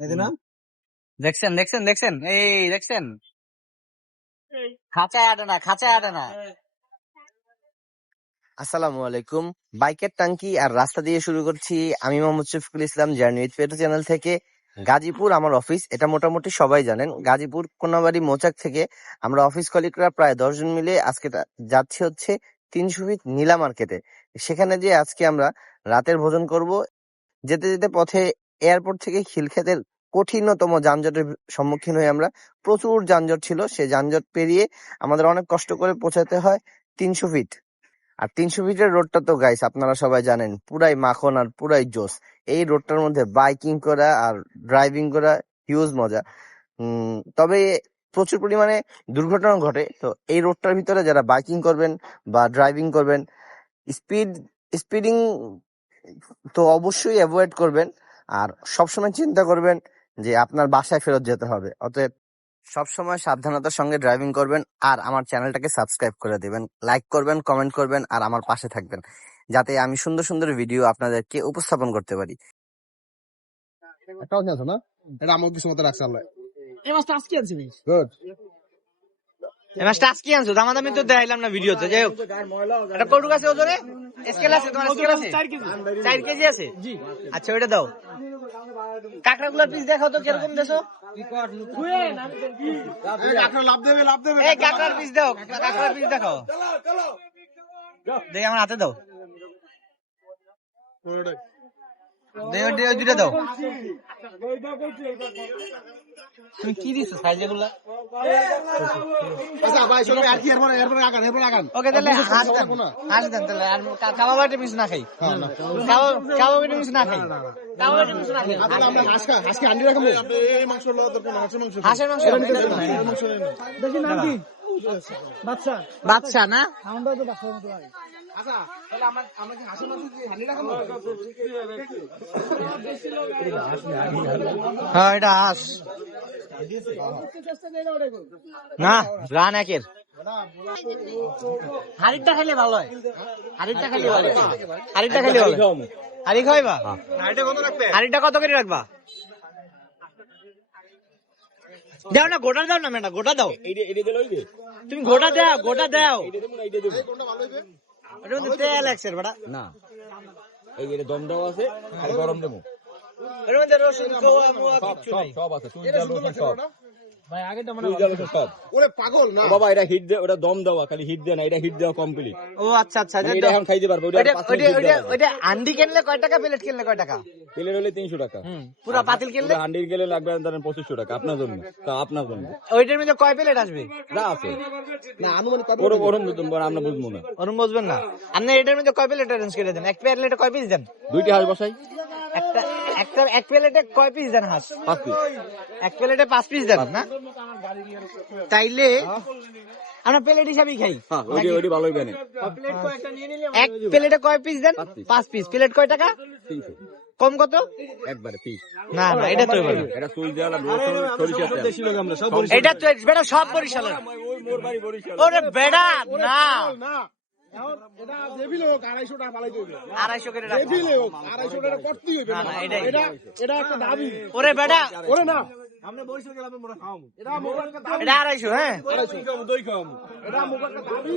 এই যে না দেখছেন দেখছেন দেখছেন? এই দেখছেন? খাঁচায় আটে না খাঁচায় আটে না। আসসালামু আলাইকুম। বাইকের টাঙ্কি আর রাস্তা দিয়ে শুরু করছি আমি মোহাম্মদ শফিকুল ইসলাম জার্নি উইথ পেটো চ্যানেল থেকে। গাজীপুর আমার অফিস এটা মোটামুটি সবাই জানেন। গাজীপুর কোনাবাড়ি মোচাক থেকে আমরা অফিস কলিগরা প্রায় দশজন মিলে আজকে যাচ্ছি হচ্ছে তিনশো ফিট নীলা মার্কেটে। সেখানে যে আজকে আমরা রাতের ভোজন করব। যেতে যেতে পথে এয়ারপোর্ট থেকে খিলক্ষেতের কঠিনতম যানজটের সম্মুখীন হয়ে আমরা প্রচুর যানজট ছিল। সে যানজট পেরিয়ে আমাদের অনেক কষ্ট করে পৌঁছাতে হয় তিনশো ফিট আর তিনশো ফিটের রোডটা তো গাইস আপনারা সবাই জানেন, পুরাই মাখন আর পুরাই জোস এই রোডটার মধ্যে বাইকিং করা আর ড্রাইভিং করা হিউজ মজা। তবে প্রচুর পরিমাণে দুর্ঘটনা ঘটে। তো এই রোডটার ভিতরে যারা বাইকিং করবেন বা ড্রাইভিং করবেন স্পিড স্পিডিং তো অবশ্যই অ্যাভয়েড করবেন। আর সবসময় চিন্তা করবেন যে আপনার বাসায় ফেরত যেতে হবে। অতএব সবসময় সাবধানতার সঙ্গে ড্রাইভিং করবেন আর আমার চ্যানেলটাকে সাবস্ক্রাইব করে দেবেন। লাইক করবেন কমেন্ট করবেন আর আমার পাশে থাকবেন। যাতে আমি সুন্দর সুন্দর ভিডিও আপনাদেরকে উপস্থাপন করতে পারি। না? এটা আমার কিছু মতো রাখছে আল্লাহ। এই মাছটা আজকে আনছি আনছো? দামাদামি তো দেখাইলাম না ভিডিওতে যাই হোক। এটা কটুক আছে ওজনে? স্কেল আছে তোমার স্কেল আছে? চার কেজি। আছে? আচ্ছা ওইটা দাও। কাঁকড়া গুলার পিস দেখাও তো কীরকম দেছো? লাভ দেবে লাভ দেবে। এই কাঁকড়ার পিস দাও কাঁকড়ার পিস দেখাও। দেখি আমার হাতে দাও। দুইটা দাও। তুমি কি দিছো সাইজ এগুলা? আচ্ছা ভাই আর কি এরপরে এরপরে আগান এরপরে আগান। ওকে তাহলে হাঁস দেন হাঁস দেন তাহলে আর কা- কাবাব একটা না খাই। কাবাব কাবাব একটা পিস না খাই। কাবাব একটা পিস না। খাই। আমরা হাঁস খা হাঁস কি আন্ডি রাখব এই মাংস লওয়া দরকার হাঁসের মাংস। হাঁসের মাংস এটা নিতে হবে না, মাংস নেই। না। বাচ্চা না আচ্ছা হ্যাঁ এটা হাঁস। না, রান একের। হাড়িটা খেলে ভালো হয়। হাড়িটা খেলে ভালো। হাড়িটা খেলে ভালো। হাড়ি খাইবা? হাড়িটা কত করে রাখবা? দাও না, গোটা দাও না, ম্যাডাম, গোটা দাও। তুমি গোটা দাও গোটা দাও। কোনটা ভালো হবে ওটার মধ্যে তেল একসের বেটা। না এই যে দম দেওয়া আছে খালি গরম দেবো। ওটার মধ্যে রসুন সব সব আছে। তুই এটা সব। ওরে পাগল না। বাবা এটা হিট দে ওটা দম দেওয়া খালি হিট দেয় না এটা হিট দেওয়া কমপ্লিট ও আচ্ছা আচ্ছা এটা এখন খাইতে পারবে ওটা ওইটা পাঁচ ওইটা মিনিট ওইটা দেওয়া ওইটা আন্ডি কিনলে কয় টাকা প্লেট কিনলে কয় টাকা? প্লেট হলে তিনশো টাকা। পুরো পাতিল কিনলে? হান্ডির গেলে লাগবে ধরেন পঁচিশশো টাকা আপনার জন্য। তা আপনার জন্য। ওইটার মধ্যে কয় প্লেট আসবে? যা আছে। না আনুমানিক কত ওরম ওরম আমরা বুঝব না। ওরম বুঝবেন না। আপনি এটার মধ্যে কয় প্লেট অ্যারেঞ্জ করে দেন? এক প্লেটে কয় পিস দেন? দুইটা হাঁস বসাই। একটা এক প্লেটে কয় পিস দেন হাঁস পাঁচ পিস এক প্লেটে পাঁচ পিস দেন না? তাইলে আমরা প্লেট হিসাবেই খাই। হ্যাঁ ভালোই এক প্লেটে কয় পিস দেন? পাঁচ পিস প্লেট কয় টাকা? কম কত? একবারে পিস না না এটা তো এবার এটা সুই দেওয়া সরিষা এটা তো বেটা সব বরিশালের ওরে বেড়া না। এটা দেবিলে হোক আড়াইশো টাকা পালাইতে হইবে আড়াইশো করে রাখো দেবিলে হোক আড়াইশো টাকা করতেই হইবে না, না, এটাই। এটা এটা একটা দাবি। ওরে বেড়া ওরে না। আমরা বরিশাল গেলাম মোরা খাওয়ামু এটা মোর একটা দাবি। এটা আড়াইশো হ্যাঁ। এটা মোর একটা দাবি।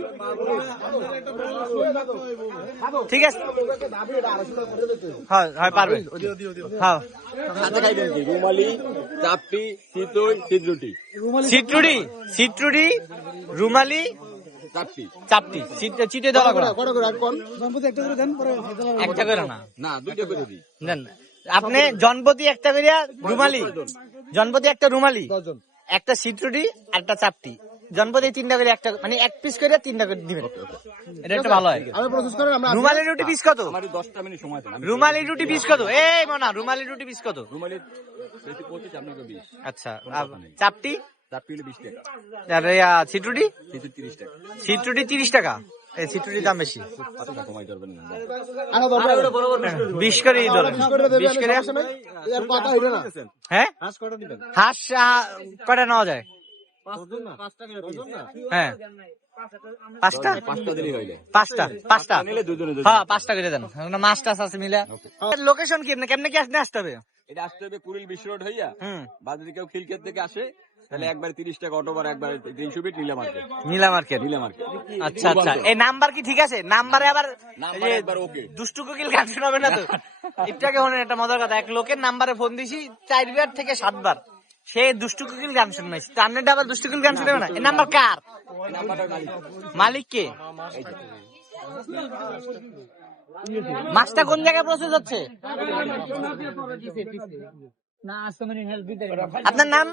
ঠিক আছে। হয় পারবে। হাতে খাইবেন কি রুমালি চাপটি চিতই চিত্রুটি সিট্রুডি সিট্রুডি রুমালি চাপটি চাপটি চিটে চিটে দেওয়া করে কটা করে কোন একটা করে না? না দুইটা করে দিই। দেন। আপনি জনপতি একটা করিয়া রুমালি। জনপতি একটা রুমালি। একটা সিট্রুডি আর একটা চাপটি জনপতি তিনটা করে একটা মানে এক পিস করে তিনটা করে দিবেন। এটা একটু ভালো হয়। আমি প্রসেস করে আমরা রুমালি রুটি পিস কত? আমার দশটা মিনিট সময় দেন রুমালি রুটি পিস কত? এই মনা রুমালি রুটি পিস কত? রুমালি আচ্ছা চাপটি চাপটি হলে বিশ টাকা। আর সিট্রুডি তিরিশ টাকা সিট্রুডি তিরিশ টাকা। এই সিট্রুডির দাম বেশি। কমাই ধরবেন না বিশ করে ধরেন বিশ করে সমস্যা নাই। এর কথা হইবে না। হ্যাঁ? হাঁস কটা নেওয়া যায়? হ্যাঁ। পাঁচটা? পাঁচটা? পাঁচটা হ্যাঁ পাঁচটা? করে দেন। মাছ টাছ আছে মিলে। লোকেশন কি? কেমনে কি আসতে আসতে হবে? এটা আসতে হবে কুড়িল বিশ্ব রোড হইয়া। হুম। বা কেউ খিলকের থেকে আসে। তাহলে একবার তিরিশ টাকা অটো একবার তিনশো feet Nila market Nila market Nila market আচ্ছা আচ্ছা। এই নাম্বার কি ঠিক আছে? নাম্বারে আবার নাম্বার একবার ওকে দুষ্টু কোকিল গান শোনাবে না তো? একটু আগে হলেন একটা মজার কথা। এক লোকের নাম্বারে ফোন দিছি চারবার থেকে সাতবার। সে দুষ্টু কোকিল গান তো আপনারটা আবার দুষ্টু কোকিল গান শুনবে না? এই নাম্বার কার? মালিক। মালিক কে? মাছটা কোন জায়গায় প্রসেস হচ্ছে? আপনার নাম?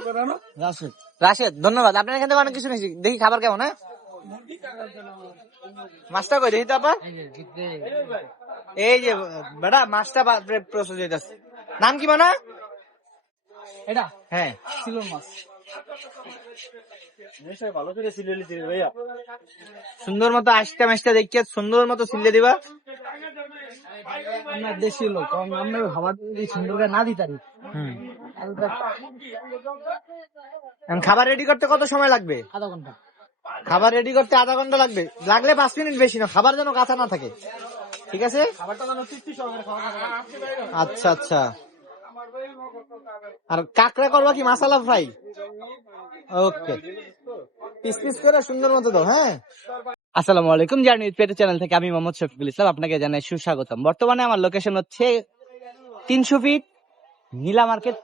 রাশেদ। ধন্যবাদ। আপনার এখান থেকে অনেক কিছু নিয়েছি। দেখি খাবার কেমন হ্যাঁ? মাছটা কই? দেখি তো আপা এই যে বেটা মাছটা প্রসেস হইতাছে। নাম কি মানা এটা? হ্যাঁ। সিলন মাছ। সুন্দর মতো আশটা মাছটা দেখিয়ে সুন্দর মতো সিলে দিবা। আমরা দেশি লোক আমরা যদি সুন্দর না দিতারি। খাবার রেডি করতে কত সময় লাগবে? আধা ঘণ্টা। খাবার রেডি করতে আধা ঘণ্টা লাগবে। লাগলে পাঁচ মিনিট বেশি না খাবার যেন কাঁচা না থাকে। ঠিক আছে। আচ্ছা আচ্ছা। আর কাঁকড়া করবা কি মাসালা ফ্রাই ওকে পিস পিস করে সুন্দর মতো দাও হ্যাঁ? আসসালামু আলাইকুম জার্নি পেটে চ্যানেল থেকে আমি মোহাম্মদ শফিকুল ইসলাম আপনাকে জানাই সুস্বাগতম। বর্তমানে আমার লোকেশন হচ্ছে তিনশো ফিট নীলা মার্কেট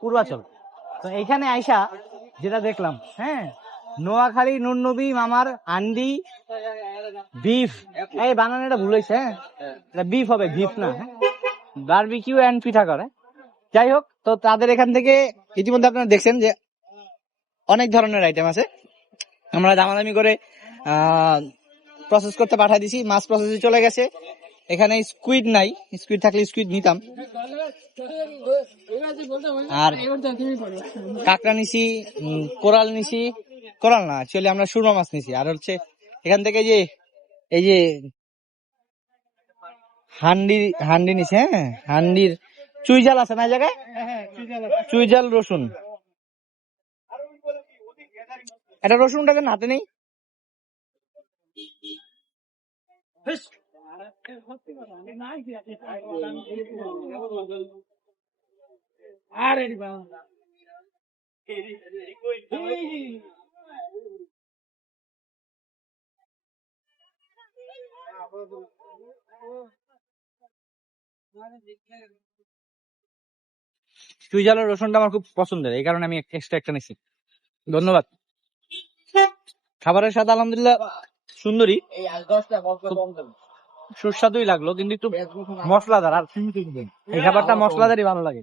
পূর্বাচল। তো এখানে আইসা যেটা দেখলাম হ্যাঁ নোয়াখালী নুরনবী মামার, আন্ডি, বিফ, এই বানানোটা ভুল হয়েছে হ্যাঁ এটা বিফ হবে, বিফ না হ্যাঁ বারবিকিউ অ্যান্ড পিঠা করে যাই হোক, তো তাদের এখান থেকে ইতিমধ্যে আপনারা দেখছেন যে অনেক ধরনের আইটেম আছে। আমরা দামাদামি করে প্রসেস করতে পাঠিয়ে দিছি, মাছ প্রসেসে চলে গেছে। এখানে স্কুইড নাই স্কুইড থাকলে স্কুইড নিতাম। আর কাঁকড়া নিছি কোরাল নিছি, কোরাল না অ্যাকচুয়ালি আমরা সুরমা মাছ নিছি। আর হচ্ছে এখান থেকে যে, এই যে হান্ডি হান্ডি নিছে হ্যাঁ? হান্ডির চুই জাল আছে না জায়গায়? চুই জাল রসুন। এটা রসুনটা কেন হাতে নেই আরে চুই জালের রসুনটা আমার খুব পছন্দের, এই কারণে আমি এক্সট্রা একটা নিছি। ধন্যবাদ। খাবারের স্বাদ আলহামদুলিল্লাহ সুন্দরী। এই সুস্বাদুই লাগল কিন্তু একটু মশলাদার আর এই খাবারটা মশলাদারই ভালো লাগে।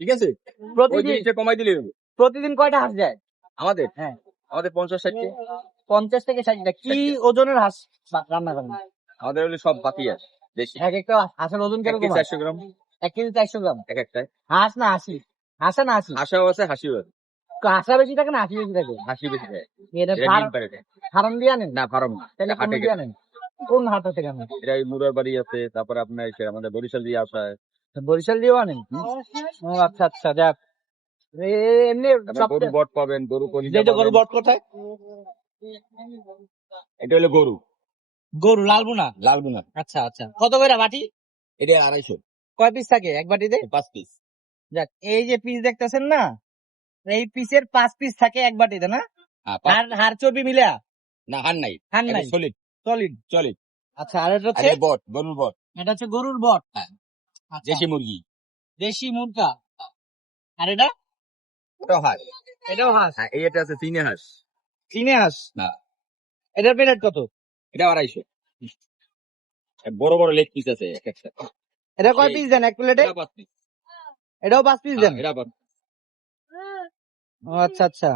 ঠিক আছে? প্রতিদিন কমাই দিলে প্রতিদিন কয়টা হাঁস যায়? আমাদের? হ্যাঁ। আমাদের পঞ্চাশ ষাটটি। পঞ্চাশ থেকে ষাটটা কি ওজনের হাঁস রান্না করেন? আমাদের হলে সব বাকি আছে বেশি। এক একটা হাঁসের ওজন কীরকম চারশো গ্রাম। এক কেজি চারশো গ্রাম? এক একটা। হাঁস না হাসি? হাঁসা না হাসি? আশাও আছে হাসিও আছে। হাঁসা বেশি থাকে না হাসি বেশি থাকে? হাসি বেশি দেয় এটা ডিম ফার্ম দিয়ে আনেন? না ফার্ম তাহলে কোন হাটে দিয়ে আনেন? কোন হাট থেকে আনেন? এটা এই মুরার বাড়ি আছে তারপরে আপনার এসে আমাদের বরিশাল দিয়ে আসা হয়। বরিশাল দিয়েও আনেন? ও আচ্ছা আচ্ছা। যাক। এ- এমনি সব গরু বট পাবেন গরু কলিজা যেটা গরু। বট কোথায়? এটা হলো গরু। গরু লালবুনা লাল গুনা আচ্ছা আচ্ছা। কত করে বাটি? এটা আড়াইশো। কয় পিস থাকে? এক বাটিতে? পাঁচ পিস যাক এই যে পিস দেখতেছেন না? এই পিসের পাঁচ পিস থাকে এক বাটিতে না? হাড় হাড় চর্বি মিলে না হার নাই। হার নাই? সলিড সলিড চলে আচ্ছা আর এটা হচ্ছে বট গরুর বট। এটা হচ্ছে গরুর বট? হ্যাঁ। আচ্ছা, দেশি মুরগি। দেশি মুরগা? আর এটা? ওটাও হাঁস। এটাও হাঁস? হ্যাঁ এই এটা আছে তিনে হাঁস। চিনে হাঁস? না। এটার প্লেট কত? এটা আড়াইশো। আর বড় বড় লেগ পিস আছে এক একটা। এটা কয় পিস দেন এক প্লেটে পাঁচ পিস এটাও পাঁচ পিস দেন? এটা পাঁচ ও আচ্ছা আচ্ছা।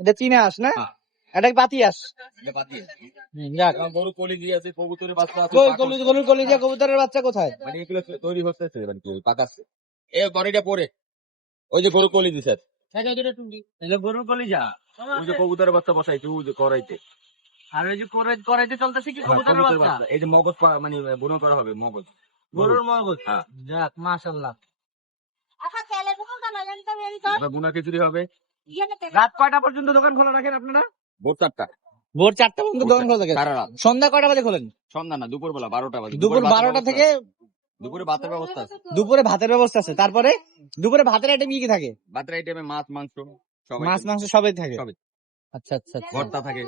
এটা চিনে হাঁস না? হ্যাঁ। এটা পাতি যাক। গরু কলিজি আছে কবুতরের বাচ্চা আছে গরু গরুর কবুতরের বাচ্চা কোথায়? মানে এগুলো তৈরি হচ্ছে মানে কি পাকাচ্ছে এ বড়িটা পরে। ওই যে গরু কলিজি স্যার। কলিজা। ওই যে কবুতরের বাচ্চা বসাইছে ওই যে করাইতে। আর ওই যে করে করাইতে চলতেছে কি কবুতরের কবুতরের বাচ্চা? বাচ্চা। এই যে মগজ মানে বুনো করা হবে মগজ। গরুর মগজ? হ্যাঁ। যাক আপনার বুনা খিচুড়ি হবে। রাত কয়টা পর্যন্ত দোকান খোলা রাখেন আপনারা? ভোর চারটা। ভোর চারটা পর্যন্ত দোকান খোলা থাকে। সারা রাত। সন্ধ্যা কয়টা বাজে খোলেন? সন্ধ্যা না দুপুর বেলা বারোটা বাজে। দুপুর বারোটা থেকে দুপুরে ভাতের ব্যবস্থা আছে। দুপুরে ভাতের ব্যবস্থা আছে। তারপরে দুপুরে ভাতের আইটেম কি কি থাকে? ভাতের আইটেমে মাছ মাংস সব মাছ মাংস সবই থাকে। সবই। আচ্ছা আচ্ছা আচ্ছা। ভর্তা থাকে।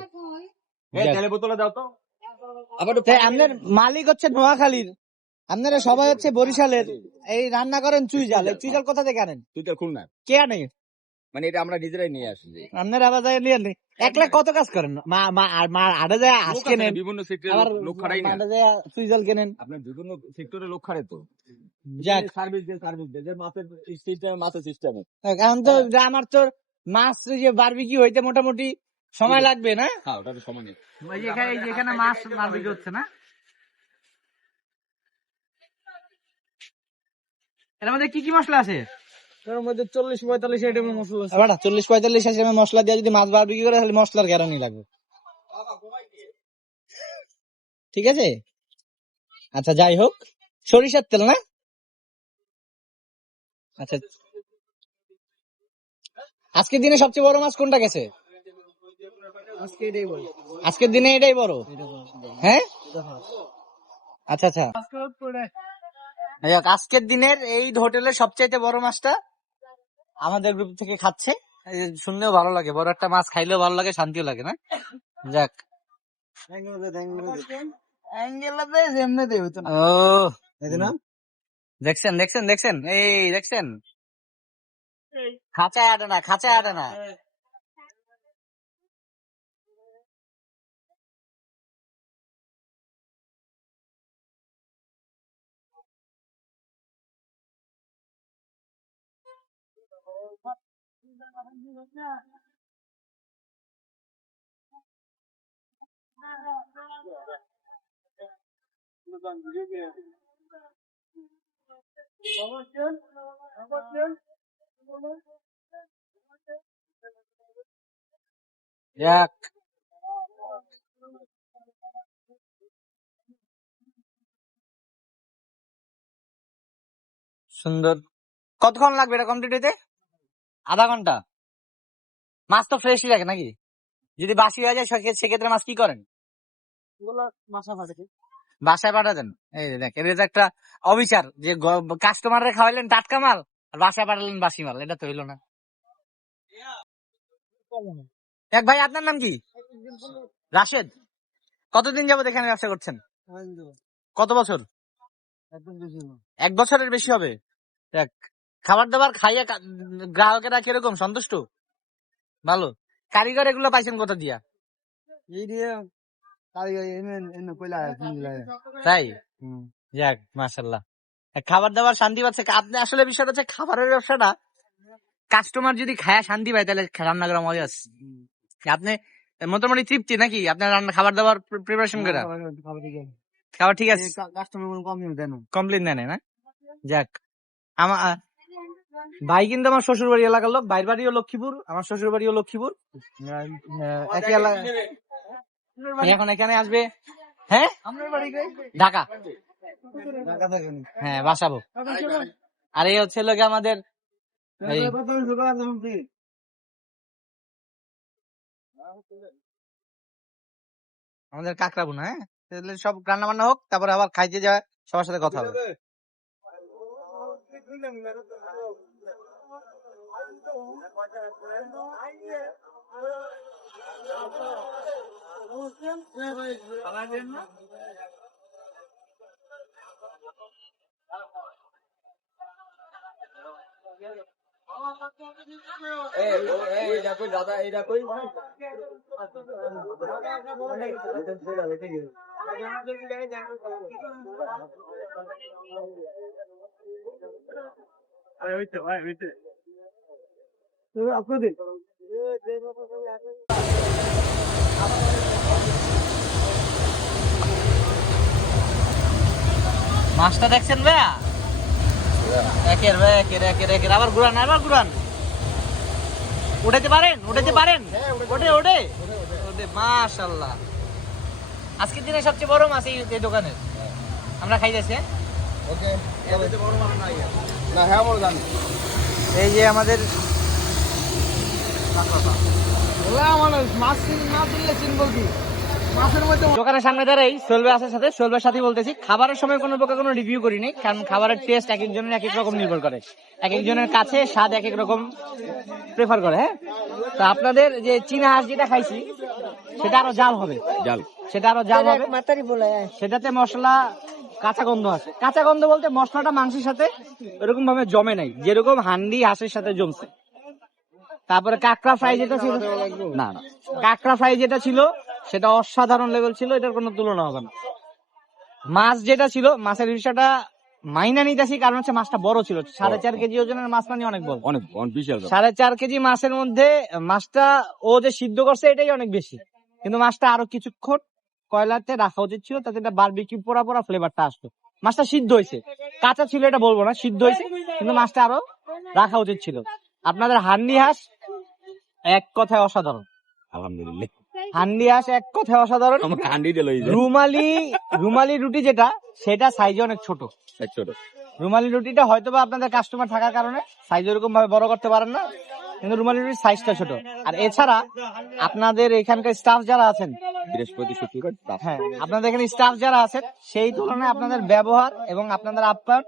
যাক। তেলে বোতলে দাও তো। আবার আপনার মালিক হচ্ছে নোয়াখালীর। আপনারা সবাই হচ্ছে বরিশালের এই রান্না করেন চুইজাল এই চুইজাল কোথা থেকে আনেন? তুই তো খুলনা। কে আনে? মানে এটা আমরা নিজেরাই নিয়ে আসি। আপনারা আবার যায় নিয়ে নেই একলা কত কাজ করেন? মা মা আর মা আড়ে যায় আজকে নেন বিভিন্ন সেক্টরে লোক খাটাই না মাঠে যায় চুইজাল কেনেন। আপনার বিভিন্ন সেক্টরে লোক খাটে তো। যাক। সার্ভিস দিয়ে সার্ভিস দিয়ে। যে মাছের সিস্টেম মাছের সিস্টেমে এখন তো আমার তো মাছ যে বারবিকি হইতে মোটামুটি সময় লাগবে না? হ্যাঁ ওটা তো সমানে ওই যে এখানে এই যে এখানে মাছ বারবিকি হচ্ছে না? এর মধ্যে কি কি মশলা আছে? এর মধ্যে চল্লিশ পঁয়তাল্লিশ আইটেমের মশলা আছে। চল্লিশ পঁয়তাল্লিশ মশলা দিয়ে যদি মাছ বারবিকি করে তাহলে মশলার গ্যারানি লাগবে। ঠিক আছে? আচ্ছা যাই হোক। সরিষার তেল না? আচ্ছা। আজকের দিনে সবচেয়ে বড় মাছ কোনটা গেছে? আজকে এটাই বল আজকের দিনে এটাই বড়? হ্যাঁ? আচ্ছা আচ্ছা। যাই হোক, আজকের দিনের এই হোটেলের সবচাইতে বড় মাছটা আমাদের গ্রুপ থেকে খাচ্ছে। শুনলেও ভালো লাগে বড় একটা মাছ খাইলেও ভালো লাগে শান্তিও লাগে না। যাক। ও। দেখছেন দেখছেন দেখছেন? এই দেখছেন? খাঁচায় আটে না খাঁচায় আটে না। যাক সুন্দর। কতক্ষণ লাগবে এটা কমপ্লিট হইতে? আধা ঘণ্টা? মাছ তো ফ্রেশই লাগে নাকি? যদি বাসি হয়ে যায় সেক্ষেত্রে মাছ কি করেন? বাসায় পাঠাতেন? এই দেখ এটা একটা অবিচার যে কাস্টমাররে খাওয়াইলেন টাটকা মাল আর বাসায় পাঠালেন বাসি মাল এটা তো হইল না। এক ভাই আপনার নাম কি? রাশেদ। কতদিন যাবত এখানে ব্যবসা করছেন? কত বছর? এক বছরের বেশি হবে। দেখ খাবার দাবার খাইয়ে গ্রাহকেরা কীরকম? সন্তুষ্ট? ভালো। কারিগর এগুলো পাইছেন কোথা দিয়া? এই দিয়ে কারিগর এনে এনে কইলা তাই? যাক মাশাল্লাহ খাবার দাবার শান্তি পাচ্ছে। আপনি আসলে বিষয়টা হচ্ছে খাবারের ব্যবসাটা কাস্টমার যদি খায়া শান্তি পায় তাহলে রান্না করা মজা আছে আপনি মোটামুটি তৃপ্তি নাকি? আপনার রান্না খাবার দাবার প্রিপারেশন করে খাবার ঠিক আছে। কাস্টমার কোনো কম দেন কমপ্লেন দেয় না? যাক। আমার ভাই কিন্তু আমার শ্বশুর বাড়ি এলাকার লোক ভাইয়ের বাড়িও লক্ষ্মীপুর আমার শ্বশুর বাড়িও লক্ষ্মীপুর একই এলাকা এখন এখানে আসবে? হ্যাঁ? ঢাকা। হ্যাঁ বাসাবো। আর এই হচ্ছে লোকে আমাদের আমাদের কাকরা বোনা হ্যাঁ? সব রান্না বান্না হোক তারপরে আবার খাইতে যাওয়া সবার সাথে কথা হবে। এইটা কই দাদা এইটা কই আপনাদের মাছটা দেখছেন ভাইয়া? একের ভাই, একের একের একের। আবার ঘুরান আবার ঘুরান। উঠাইতে পারেন উঠাইতে পারেন। ওঠে ওঠে। ওঠে মাশাল্লাহ আজকের দিনে সবচেয়ে বড় মাছ এই দোকানের। আমরা খাইতেছি হ্যাঁ? ওকে না হ্যাঁ এই যে আমাদের দোকানের সামনে দাঁড়াই সোলবে আসার সাথে সোলবের সাথে বলতেছি খাবারের সময় কোনো প্রকার কোনো রিভিউ করিনি কারণ খাবারের টেস্ট এক একজনের এক এক রকম নির্ভর করে। এক একজনের কাছে স্বাদ এক এক রকম প্রেফার করে হ্যাঁ? তো আপনাদের যে চীনা হাঁস যেটা খাইছি সেটা আরও জাল হবে। জাল। সেটা আরও জাল হবে। সেটাতে মশলা কাঁচা গন্ধ আছে। কাঁচা গন্ধ বলতে মশলাটা মাংসের সাথে এরকম ভাবে জমে নাই। যেরকম হান্ডি হাঁসের সাথে জমছে। তারপরে কাঁকড়া ফ্রাই যেটা ছিল না না। কাঁকড়া ফ্রাই যেটা ছিল সেটা অসাধারণ লেভেল ছিল এটার কোনো তুলনা হবে না। মাছ যেটা ছিল মাছের বিষয়টা মাইনা নিতেছি কারণ হচ্ছে মাছটা বড় ছিল। সাড়ে চার কেজি ওজনের মাছ মানে অনেক বড়। অনেক অনেক বিশাল সাড়ে চার কেজি মাছের মধ্যে মাছটা ও যে সিদ্ধ করছে এটাই অনেক বেশি। কিন্তু মাছটা আরও কিছুক্ষণ কয়লাতে রাখা উচিত ছিল তাতে এটা বারবিকিউ পোড়া পোড়া ফ্লেভারটা আসতো। মাছটা সিদ্ধ হয়েছে। কাঁচা ছিল এটা বলব না সিদ্ধ হয়েছে কিন্তু মাছটা আরও রাখা উচিত ছিল। আপনাদের হান্ডি হাঁস এক কথায় অসাধারণ। আলহামদুলিল্লাহ। হান্ডি হাঁস এক কথায় অসাধারণ। আমাকে হান্ডি রুমালি রুমালি রুটি যেটা সেটা সাইজে অনেক ছোট। ছোট। রুমালি রুটিটা হয়তো বা আপনাদের কাস্টমার থাকার কারণে সাইজ এরকম ভাবে বড় করতে পারেন না। কিন্তু রুমালি রুটির সাইজটা ছোট। আর এছাড়া আপনাদের এখানকার স্টাফ যারা আছেন বৃহস্পতি শুক্রবার হ্যাঁ আপনাদের এখানে স্টাফ যারা আছেন সেই তুলনায় আপনাদের ব্যবহার এবং আপনাদের আপ্যায়ন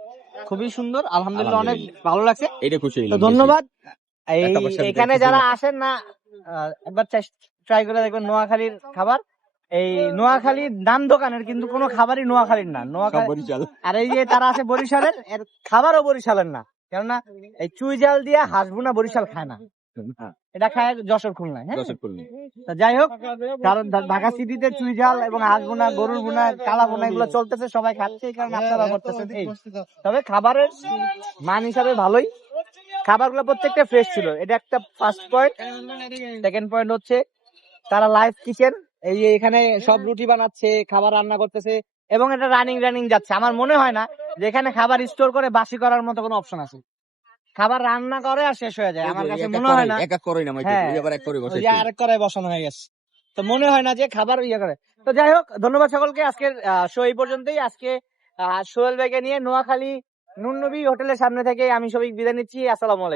খুবই সুন্দর। আলহামদুলিল্লাহ অনেক ভালো লাগছে। এইটা খুশি ধন্যবাদ। এই এখানে যারা আসেন না একবার ট্রাই করে দেখবেন নোয়াখালীর খাবার। এই নোয়াখালীর নাম দোকানের কিন্তু কোনো খাবারই নোয়াখালীর না নোয়াখালী আর এই যে তারা আছে বরিশালের এর খাবারও বরিশালের না। কেননা এই চুই জাল দিয়ে হাঁসবুনা বরিশাল খায় না। এটা খায় যশোর খুলনায় হ্যাঁ? করলি যাই হোক কারণ ঢাকা সিটিতে চুই জাল এবং হাঁস বোনা গরুর বোনা কালা বোনা এগুলো চলতেছে সবাই খাচ্ছে এই কারণে আপনারা করতেছেন এই। তবে খাবারের মান হিসাবে ভালোই। খাবারগুলো প্রত্যেকটা ফ্রেশ ছিল। এটা একটা ফার্স্ট পয়েন্ট সেকেন্ড পয়েন্ট হচ্ছে তারা লাইভ কিচেন এই যে এখানে সব রুটি বানাচ্ছে খাবার রান্না করতেছে। এবং এটা রানিং রানিং যাচ্ছে। আমার মনে হয় না যে এখানে খাবার স্টোর করে বাসি করার মতো কোনো অপশন আছে। খাবার রান্না করে আর শেষ হয়ে যায়। আমার কাছে মনে হয় না এক এক করে না হ্যাঁ। এক করে বসে আরেক করায় বসানো হয়ে গেছে। তো মনে হয় না যে খাবার ইয়ে করে। তো যাই হোক ধন্যবাদ সকলকে। আজকের শো এই পর্যন্তই। আজকে সোহেল ভাইকে নিয়ে নোয়াখালী নুন নবী হোটেলের সামনে থেকে আমি সবাই বিদায় নিচ্ছি। আসসালামু আলাইকুম।